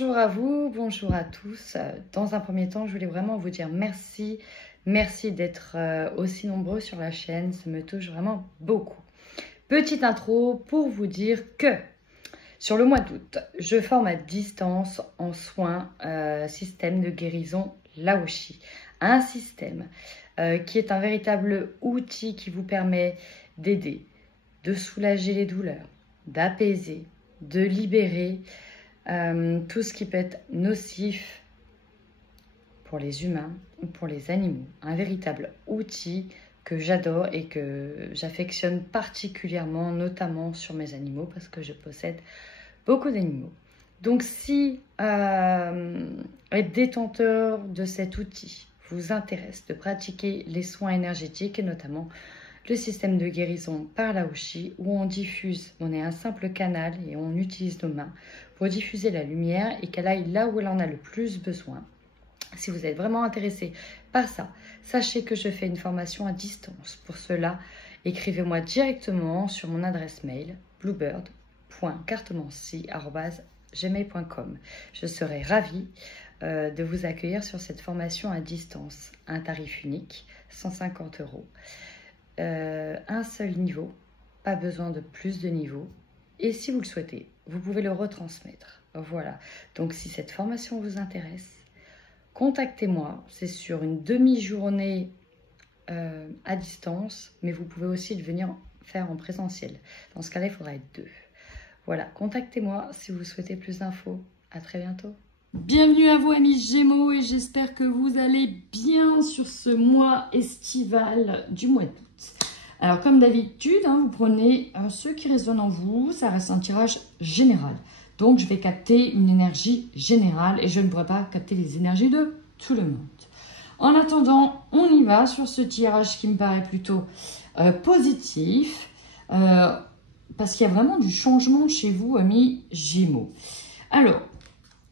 Bonjour à vous, bonjour à tous. Dans un premier temps, je voulais vraiment vous dire merci. Merci d'être aussi nombreux sur la chaîne, ça me touche vraiment beaucoup. Petite intro pour vous dire que sur le mois d'août, je forme à distance en soins système de guérison Laoshi. Un système qui est un véritable outil qui vous permet d'aider, de soulager les douleurs, d'apaiser, de libérer tout ce qui peut être nocif pour les humains ou pour les animaux. Un véritable outil que j'adore et que j'affectionne particulièrement, notamment sur mes animaux, parce que je possède beaucoup d'animaux. Donc si être détenteur de cet outil vous intéresse, de pratiquer les soins énergétiques et notamment le système de guérison par Laoshi, où on diffuse, on est un simple canal et on utilise nos mains pour diffuser la lumière et qu'elle aille là où elle en a le plus besoin. Si vous êtes vraiment intéressé par ça, sachez que je fais une formation à distance. Pour cela, écrivez-moi directement sur mon adresse mail bluebird.cartomancie@gmail.com. Je serai ravie de vous accueillir sur cette formation à distance. Un tarif unique, 150 €. Un seul niveau, pas besoin de plus de niveaux. Et si vous le souhaitez, vous pouvez le retransmettre. Voilà. Donc si cette formation vous intéresse, contactez-moi. C'est sur une demi-journée à distance, mais vous pouvez aussi le venir faire en présentiel. Dans ce cas-là, il faudra être 2. Voilà, contactez-moi si vous souhaitez plus d'infos. À très bientôt. Bienvenue à vous amis Gémeaux et j'espère que vous allez bien sur ce mois estival du mois d'août. Alors comme d'habitude, vous prenez ceux qui résonnent en vous, ça reste un tirage général. Donc je vais capter une énergie générale et je ne pourrai pas capter les énergies de tout le monde. En attendant, on y va sur ce tirage qui me paraît plutôt positif. Parce qu'il y a vraiment du changement chez vous, amis Gémeaux. Alors,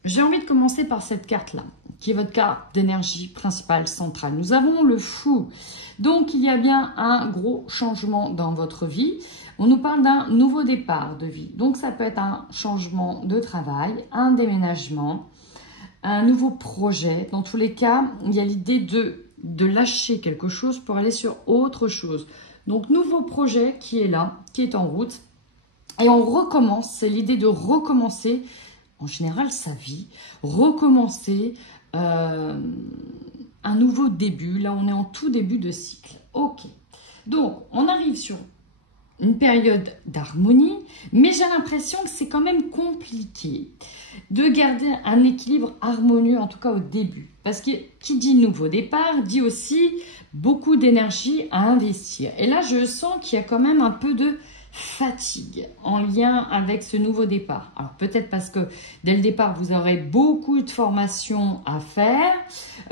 j'ai envie de commencer par cette carte-là, qui est votre carte d'énergie principale centrale. Nous avons le fou. Donc, il y a bien un gros changement dans votre vie. On nous parle d'un nouveau départ de vie. Donc, ça peut être un changement de travail, un déménagement, un nouveau projet. Dans tous les cas, il y a l'idée de lâcher quelque chose pour aller sur autre chose. Donc, nouveau projet qui est là, qui est en route. Et on recommence, c'est l'idée de recommencer, en général sa vie, recommencer un nouveau début. Là, on est en tout début de cycle. Ok, donc on arrive sur une période d'harmonie, mais j'ai l'impression que c'est quand même compliqué de garder un équilibre harmonieux, en tout cas au début. Parce que qui dit nouveau départ, dit aussi beaucoup d'énergie à investir. Et là, je sens qu'il y a quand même un peu de fatigue en lien avec ce nouveau départ. Alors peut-être parce que dès le départ vous aurez beaucoup de formations à faire,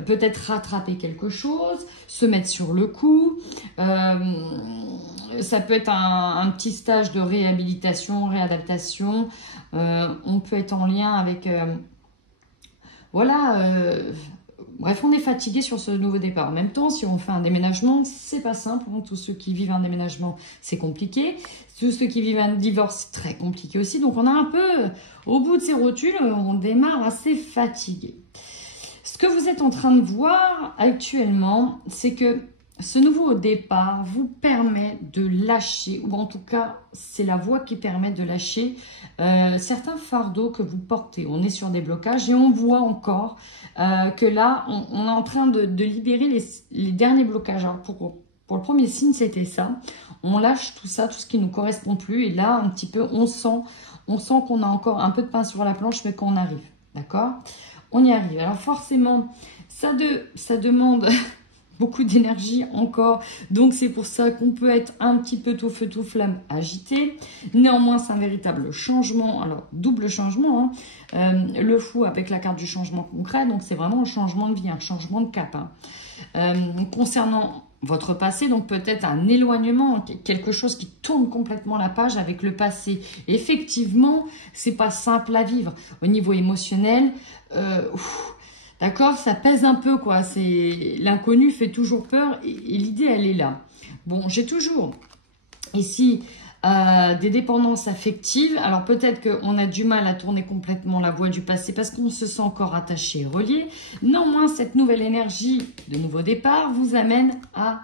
peut-être rattraper quelque chose, se mettre sur le coup, ça peut être un petit stage de réhabilitation, réadaptation, on peut être en lien avec bref, on est fatigué sur ce nouveau départ. En même temps, si on fait un déménagement, c'est pas simple. Tous ceux qui vivent un déménagement, c'est compliqué. Tous ceux qui vivent un divorce, c'est très compliqué aussi. Donc, on a un peu, au bout de ces rotules, on démarre assez fatigué. Ce que vous êtes en train de voir actuellement, c'est que ce nouveau départ vous permet de lâcher, ou en tout cas, c'est la voie qui permet de lâcher certains fardeaux que vous portez. On est sur des blocages et on voit encore que là, on est en train de libérer les derniers blocages. Alors pour le premier signe, c'était ça. On lâche tout ça, tout ce qui ne nous correspond plus. Et là, un petit peu, on sent qu'on a encore un peu de pain sur la planche, mais qu'on arrive. D'accord? On y arrive. Alors forcément, ça demande beaucoup d'énergie encore, donc c'est pour ça qu'on peut être un petit peu tout feu tout flamme agité. Néanmoins, c'est un véritable changement, alors double changement, le fou avec la carte du changement concret, donc c'est vraiment un changement de vie, un changement de cap. Concernant votre passé, donc peut-être un éloignement, quelque chose qui tourne complètement la page avec le passé. Effectivement, c'est pas simple à vivre au niveau émotionnel. D'accord, ça pèse un peu, quoi. L'inconnu fait toujours peur et l'idée, elle est là. Bon, j'ai toujours ici des dépendances affectives. Alors peut-être qu'on a du mal à tourner complètement la voie du passé parce qu'on se sent encore attaché et relié. Néanmoins, cette nouvelle énergie de nouveau départ vous amène à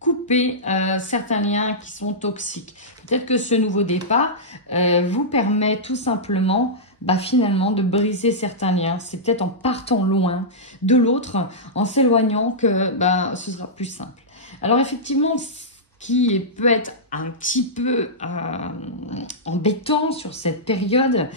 couper certains liens qui sont toxiques. Peut-être que ce nouveau départ vous permet tout simplement finalement de briser certains liens. C'est peut-être en partant loin de l'autre, en s'éloignant que ce sera plus simple. Alors effectivement, qui peut être un petit peu embêtant sur cette période,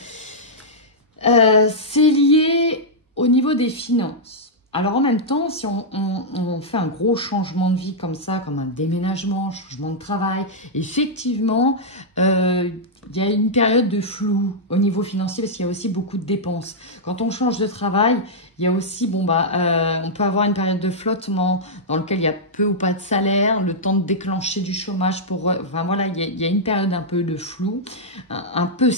c'est lié au niveau des finances. Alors en même temps, si on fait un gros changement de vie comme ça, comme un déménagement, changement de travail, effectivement, il y a une période de flou au niveau financier parce qu'il y a aussi beaucoup de dépenses. Quand on change de travail, il y a aussi, on peut avoir une période de flottement dans lequel il y a peu ou pas de salaire, le temps de déclencher du chômage voilà, il y a une période un peu de flou, un peu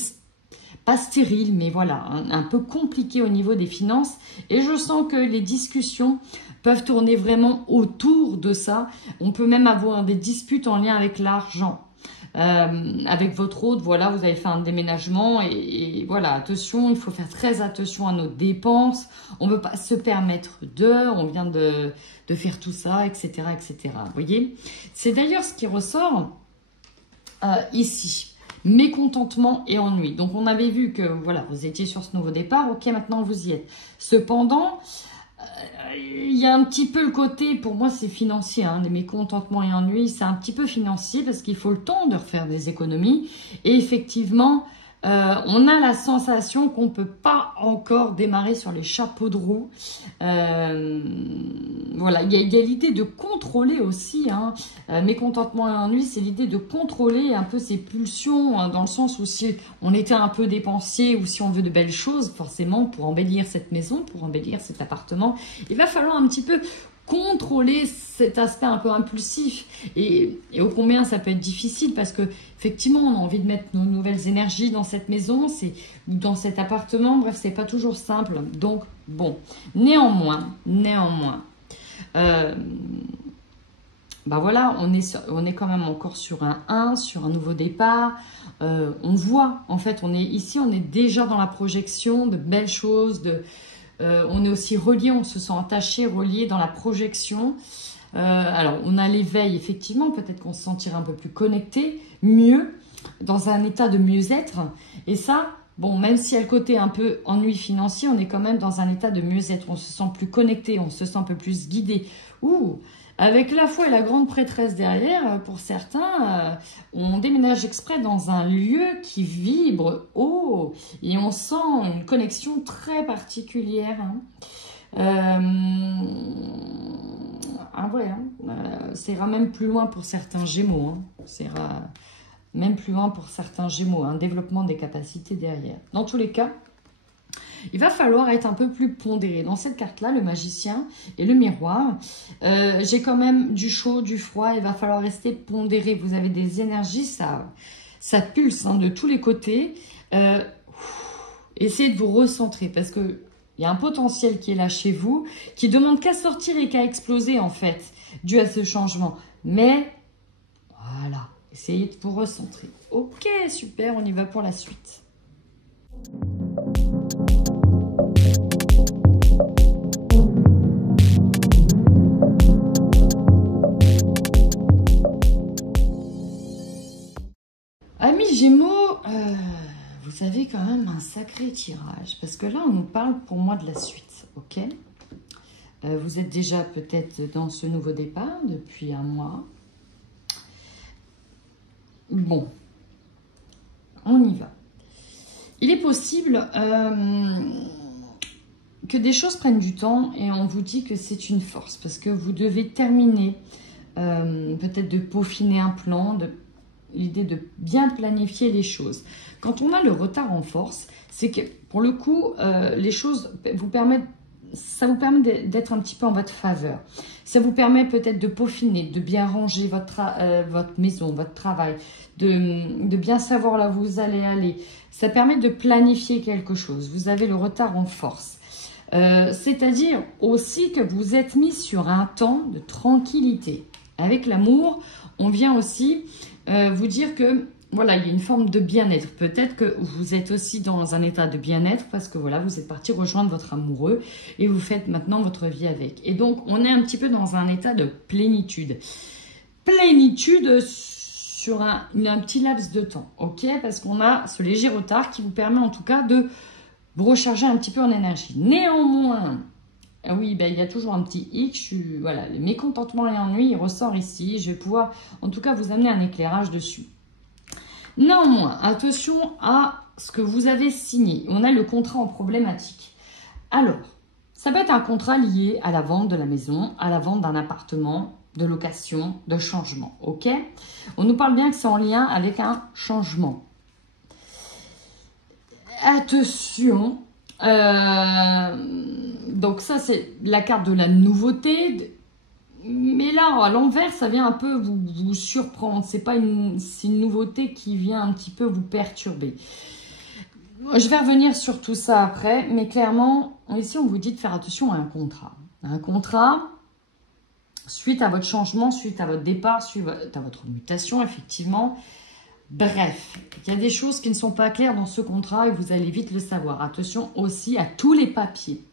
pas stérile, mais voilà, un peu compliqué au niveau des finances. Et je sens que les discussions peuvent tourner vraiment autour de ça. On peut même avoir des disputes en lien avec l'argent. Avec votre hôte, voilà, vous avez fait un déménagement et voilà, attention, il faut faire très attention à nos dépenses. On ne peut pas se permettre on vient de faire tout ça, etc., etc. Vous voyez, c'est d'ailleurs ce qui ressort ici. Mécontentement et ennui. Donc, on avait vu que, voilà, vous étiez sur ce nouveau départ. Ok, maintenant, vous y êtes. Cependant, il y a un petit peu le côté, pour moi, c'est financier. Les mécontentements et ennuis, c'est un petit peu financier parce qu'il faut le temps de refaire des économies. Et effectivement, on a la sensation qu'on ne peut pas encore démarrer sur les chapeaux de roue. Voilà, il y a l'idée de contrôler aussi. Mécontentement et ennui, c'est l'idée de contrôler un peu ses pulsions, dans le sens où si on était un peu dépensier ou si on veut de belles choses, forcément, pour embellir cette maison, pour embellir cet appartement, il va falloir un petit peu contrôler cet aspect un peu impulsif et ô combien ça peut être difficile parce que effectivement on a envie de mettre nos nouvelles énergies dans cette maison, dans cet appartement, bref c'est pas toujours simple. Donc bon, néanmoins voilà, on est quand même encore sur un 1, sur un nouveau départ. On voit, en fait, on est déjà dans la projection de belles choses, on est aussi relié, on se sent attaché, relié dans la projection. Alors, on a l'éveil, effectivement, peut-être qu'on se sentira un peu plus connecté, mieux, dans un état de mieux-être. Et ça, bon, même s'il y a le côté un peu ennui financier, on est quand même dans un état de mieux-être. On se sent plus connecté, on se sent un peu plus guidé. Avec la foi et la grande prêtresse derrière, pour certains, on déménage exprès dans un lieu qui vibre haut et on sent une connexion très particulière. Ça ira même plus loin pour certains Gémeaux. Ça ira même plus loin pour certains Gémeaux, un développement des capacités derrière. Dans tous les cas, il va falloir être un peu plus pondéré. Dans cette carte-là, le magicien et le miroir, j'ai quand même du chaud, du froid. Il va falloir rester pondéré. Vous avez des énergies, ça pulse de tous les côtés. Essayez de vous recentrer parce que il y a un potentiel qui est là chez vous, qui demande qu'à sortir et qu'à exploser en fait, dû à ce changement. Mais voilà, essayez de vous recentrer. Ok, super, on y va pour la suite. Amis Gémeaux, vous avez quand même un sacré tirage. Parce que là, on nous parle pour moi de la suite. Ok, vous êtes déjà peut-être dans ce nouveau départ depuis un mois. Bon, on y va. Il est possible que des choses prennent du temps et on vous dit que c'est une force. Parce que vous devez terminer, peut-être de peaufiner un plan, l'idée de bien planifier les choses. Quand on a le retard en force, c'est que pour le coup, les choses ça vous permet d'être un petit peu en votre faveur. Ça vous permet peut-être de peaufiner, de bien ranger votre maison, votre travail, de bien savoir là où vous allez aller. Ça permet de planifier quelque chose. Vous avez le retard en force. C'est-à-dire aussi que vous êtes mis sur un temps de tranquillité. Avec l'amour, on vient aussi vous dire que voilà, il y a une forme de bien-être. Peut-être que vous êtes aussi dans un état de bien-être parce que voilà, vous êtes parti rejoindre votre amoureux et vous faites maintenant votre vie avec. Et donc, on est un petit peu dans un état de plénitude. Plénitude sur un petit laps de temps, ok? Parce qu'on a ce léger retard qui vous permet en tout cas de vous recharger un petit peu en énergie. Néanmoins, oui, ben, il y a toujours un petit hic. Voilà, le mécontentement et l'ennui, il ressort ici. Je vais pouvoir en tout cas vous amener un éclairage dessus. Néanmoins, attention à ce que vous avez signé. On a le contrat en problématique. Alors, ça peut être un contrat lié à la vente de la maison, à la vente d'un appartement, de location, de changement. Ok? On nous parle bien que c'est en lien avec un changement. Attention. Donc ça, c'est la carte de la nouveauté. Mais là, à l'envers, ça vient un peu vous surprendre. C'est une nouveauté qui vient un petit peu vous perturber. Je vais revenir sur tout ça après, mais clairement, ici, on vous dit de faire attention à un contrat. Un contrat, suite à votre changement, suite à votre départ, suite à votre mutation, effectivement. Bref, il y a des choses qui ne sont pas claires dans ce contrat et vous allez vite le savoir. Attention aussi à tous les papiers.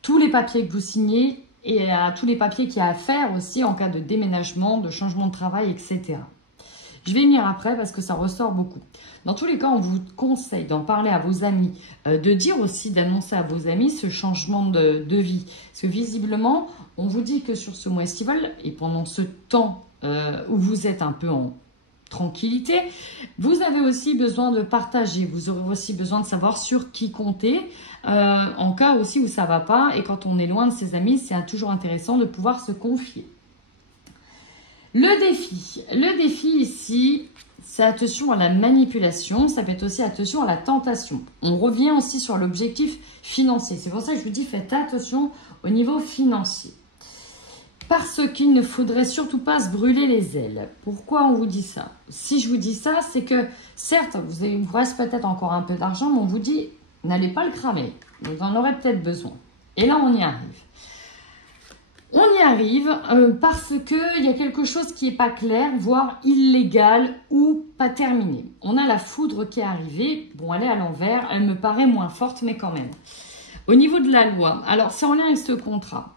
Tous les papiers que vous signez, et à tous les papiers qu'il y a à faire aussi en cas de déménagement, de changement de travail, etc. Je vais y venir après parce que ça ressort beaucoup. Dans tous les cas, on vous conseille d'en parler à vos amis, de dire aussi, d'annoncer à vos amis ce changement de vie. Parce que visiblement, on vous dit que sur ce mois estival et pendant ce temps où vous êtes un peu en tranquillité, vous avez aussi besoin de partager, vous aurez aussi besoin de savoir sur qui compter en cas aussi où ça va pas et quand on est loin de ses amis, c'est toujours intéressant de pouvoir se confier. Le défi ici, c'est attention à la manipulation, ça peut être aussi attention à la tentation. On revient aussi sur l'objectif financier, c'est pour ça que je vous dis faites attention au niveau financier. Parce qu'il ne faudrait surtout pas se brûler les ailes. Pourquoi on vous dit ça? Si je vous dis ça, c'est que certes, il vous reste peut-être encore un peu d'argent, mais on vous dit, n'allez pas le cramer. Vous en aurez peut-être besoin. Et là, on y arrive. On y arrive parce qu'il y a quelque chose qui n'est pas clair, voire illégal ou pas terminé. On a la foudre qui est arrivée. Bon, elle est à l'envers. Elle me paraît moins forte, mais quand même. Au niveau de la loi, alors c'est en lien avec ce contrat.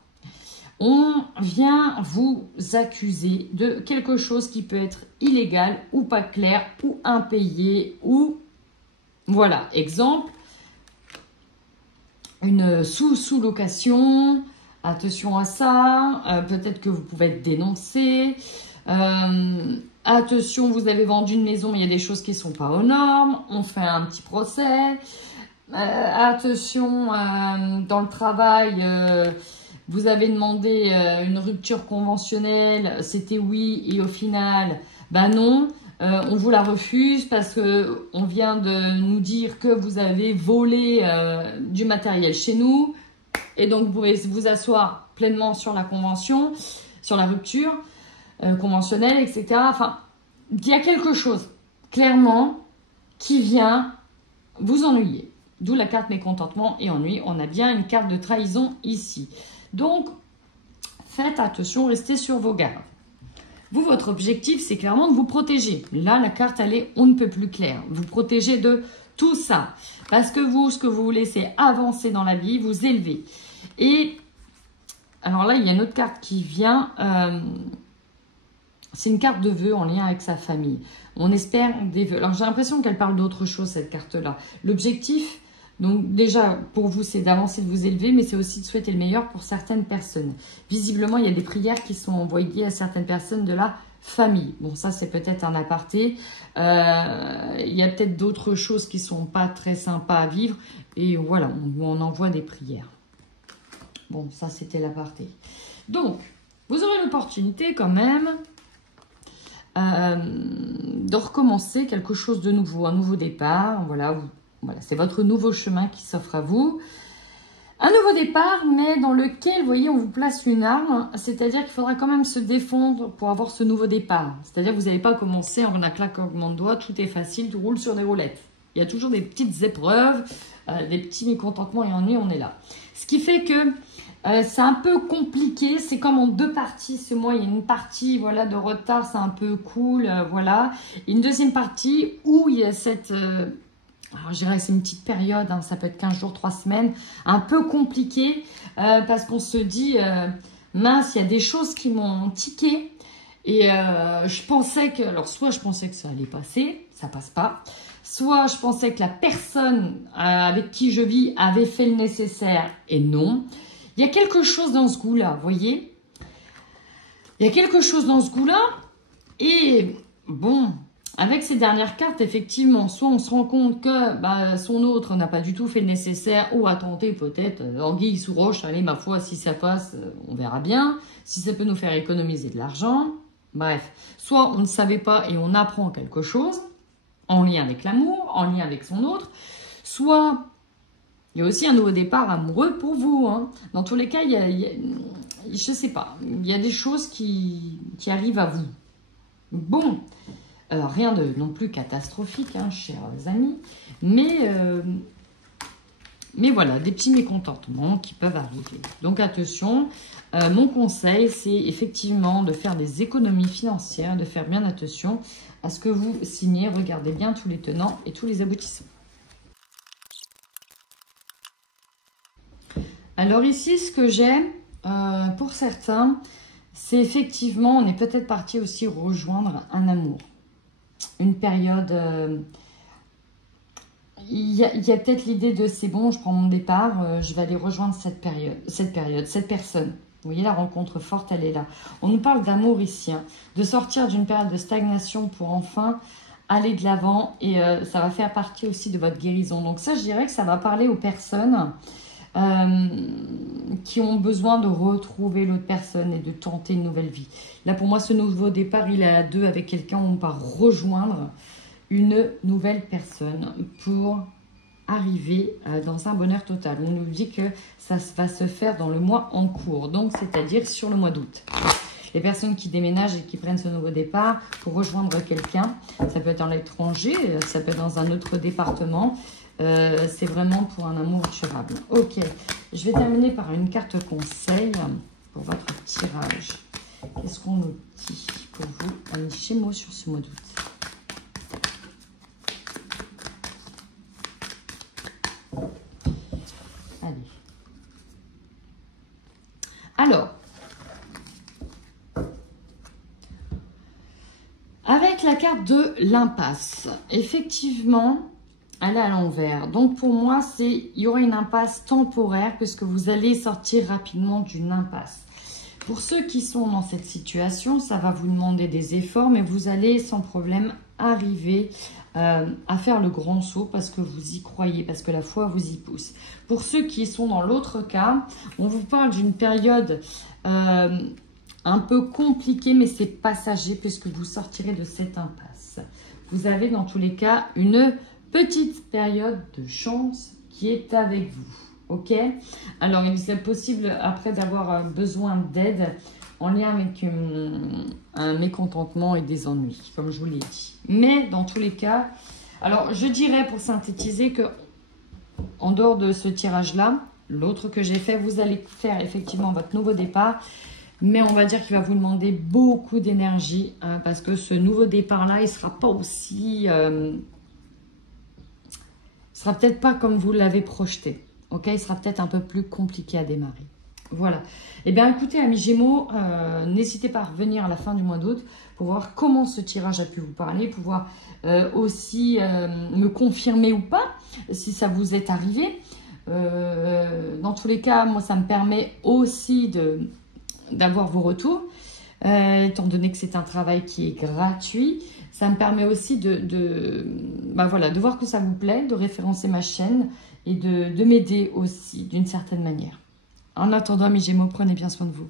On vient vous accuser de quelque chose qui peut être illégal ou pas clair ou impayé ou voilà, exemple, une sous-location, attention à ça, peut-être que vous pouvez être dénoncé, attention, vous avez vendu une maison mais il y a des choses qui ne sont pas aux normes, on fait un petit procès, attention, dans le travail, vous avez demandé une rupture conventionnelle, c'était oui, et au final, ben non, on vous la refuse parce qu'on vient de nous dire que vous avez volé du matériel chez nous. Et donc, vous pouvez vous asseoir pleinement sur la convention, sur la rupture conventionnelle, etc. Enfin, il y a quelque chose, clairement, qui vient vous ennuyer. D'où la carte mécontentement et ennui. On a bien une carte de trahison ici. Donc, faites attention, restez sur vos gardes. Vous, votre objectif, c'est clairement de vous protéger. Là, la carte, elle est on ne peut plus claire. Vous protéger de tout ça. Parce que vous, ce que vous voulez, c'est avancer dans la vie, vous élever. Et, alors là, il y a une autre carte qui vient. C'est une carte de vœux en lien avec sa famille. On espère des vœux. Alors, j'ai l'impression qu'elle parle d'autre chose, cette carte-là. L'objectif... Donc déjà, pour vous, c'est d'avancer, de vous élever, mais c'est aussi de souhaiter le meilleur pour certaines personnes. Visiblement, il y a des prières qui sont envoyées à certaines personnes de la famille. Bon, ça, c'est peut-être un aparté. Il y a peut-être d'autres choses qui ne sont pas très sympas à vivre. Et voilà, on envoie des prières. Bon, ça, c'était l'aparté. Donc, vous aurez l'opportunité quand même de recommencer quelque chose de nouveau, un nouveau départ. Voilà, c'est votre nouveau chemin qui s'offre à vous. Un nouveau départ, mais dans lequel, vous voyez, on vous place une arme. C'est-à-dire qu'il faudra quand même se défendre pour avoir ce nouveau départ. C'est-à-dire que vous n'allez pas commencer en un claquement de doigts, tout est facile, tout roule sur des roulettes. Il y a toujours des petites épreuves des petits mécontentements et ennuis, on est là. Ce qui fait que c'est un peu compliqué, c'est comme en deux parties ce mois. Il y a une partie voilà, de retard, c'est un peu cool, voilà. Et une deuxième partie où il y a cette... alors, je dirais que c'est une petite période, hein, ça peut être 15 jours, 3 semaines, un peu compliqué parce qu'on se dit, mince, il y a des choses qui m'ont tiqué et je pensais que, alors soit je pensais que ça allait passer, ça passe pas, soit je pensais que la personne avec qui je vis avait fait le nécessaire et non. Il y a quelque chose dans ce goût-là, vous voyez? Il y a quelque chose dans ce goût-là et bon... Avec ces dernières cartes, effectivement, soit on se rend compte que son autre n'a pas du tout fait le nécessaire, ou a tenté peut-être, anguille sous roche, allez, ma foi, si ça passe, on verra bien, si ça peut nous faire économiser de l'argent. Bref, soit on ne savait pas et on apprend quelque chose, en lien avec l'amour, en lien avec son autre, soit il y a aussi un nouveau départ amoureux pour vous. Hein. Dans tous les cas, je ne sais pas, il y a des choses qui arrivent à vous. Bon, rien de non plus catastrophique, hein, chers amis, mais voilà, des petits mécontentements qui peuvent arriver. Donc attention, mon conseil, c'est effectivement de faire des économies financières, de faire bien attention à ce que vous signez. Regardez bien tous les tenants et tous les aboutissants. Alors ici, ce que j'ai, pour certains, c'est effectivement, on est peut-être parti aussi rejoindre un amour. Une période, il y a peut-être l'idée de c'est bon, je prends mon départ, je vais aller rejoindre cette personne. Vous voyez, la rencontre forte, elle est là. On nous parle d'amour ici, hein, de sortir d'une période de stagnation pour enfin aller de l'avant et ça va faire partie aussi de votre guérison. Donc ça, je dirais que ça va parler aux personnes qui ont besoin de retrouver l'autre personne et de tenter une nouvelle vie. Là, pour moi, ce nouveau départ, il est à deux avec quelqu'un où on part rejoindre une nouvelle personne pour arriver dans un bonheur total. On nous dit que ça va se faire dans le mois en cours, donc c'est-à-dire sur le mois d'août. Les personnes qui déménagent et qui prennent ce nouveau départ pour rejoindre quelqu'un, ça peut être à l'étranger, ça peut être dans un autre département, c'est vraiment pour un amour durable. Ok, je vais terminer par une carte conseil pour votre tirage. Qu'est-ce qu'on nous dit pour vous, amis Gémeaux, sur ce mois d'août? Allez. Alors, avec la carte de l'impasse, effectivement, elle est à l'envers. Donc pour moi, il y aura une impasse temporaire puisque vous allez sortir rapidement d'une impasse. Pour ceux qui sont dans cette situation, ça va vous demander des efforts, mais vous allez sans problème arriver à faire le grand saut parce que vous y croyez, parce que la foi vous y pousse. Pour ceux qui sont dans l'autre cas, on vous parle d'une période un peu compliquée, mais c'est passager puisque vous sortirez de cette impasse. Vous avez dans tous les cas une petite période de chance qui est avec vous. Ok? Alors, il est possible, après d'avoir besoin d'aide, en lien avec un mécontentement et des ennuis, comme je vous l'ai dit. Mais, dans tous les cas, alors, je dirais, pour synthétiser, que en dehors de ce tirage-là, l'autre que j'ai fait, vous allez faire effectivement votre nouveau départ, mais on va dire qu'il va vous demander beaucoup d'énergie, hein, parce que ce nouveau départ-là, il ne sera pas aussi... sera peut-être pas comme vous l'avez projeté. Ok, il sera peut-être un peu plus compliqué à démarrer. Voilà. Eh bien, écoutez, amis Gémeaux, n'hésitez pas à revenir à la fin du mois d'août pour voir comment ce tirage a pu vous parler, pouvoir aussi me confirmer ou pas si ça vous est arrivé. Dans tous les cas, moi, ça me permet aussi d'avoir vos retours, étant donné que c'est un travail qui est gratuit. Ça me permet aussi de voir que ça vous plaît, de référencer ma chaîne et de m'aider aussi d'une certaine manière. En attendant, mes Gémeaux, prenez bien soin de vous.